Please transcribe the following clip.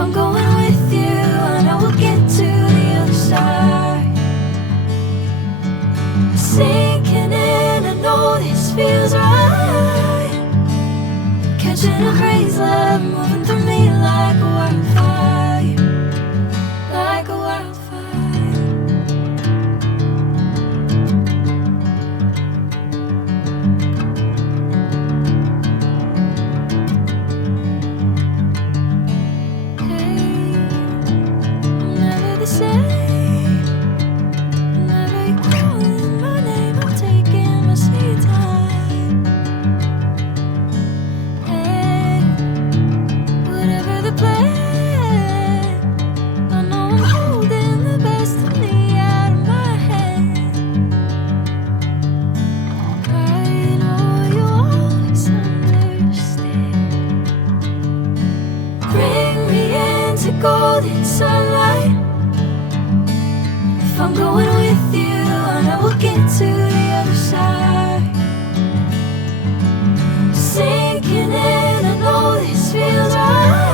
I'm going with you, I know we'll get to the other side. Sinking in, I know this feels right. Catching a crazy love, moving through me like a wildfire, like a wildfire. Golden sunlight. If I'm going with you, I know we'll get to the other side. Sinking in, I know this feels right.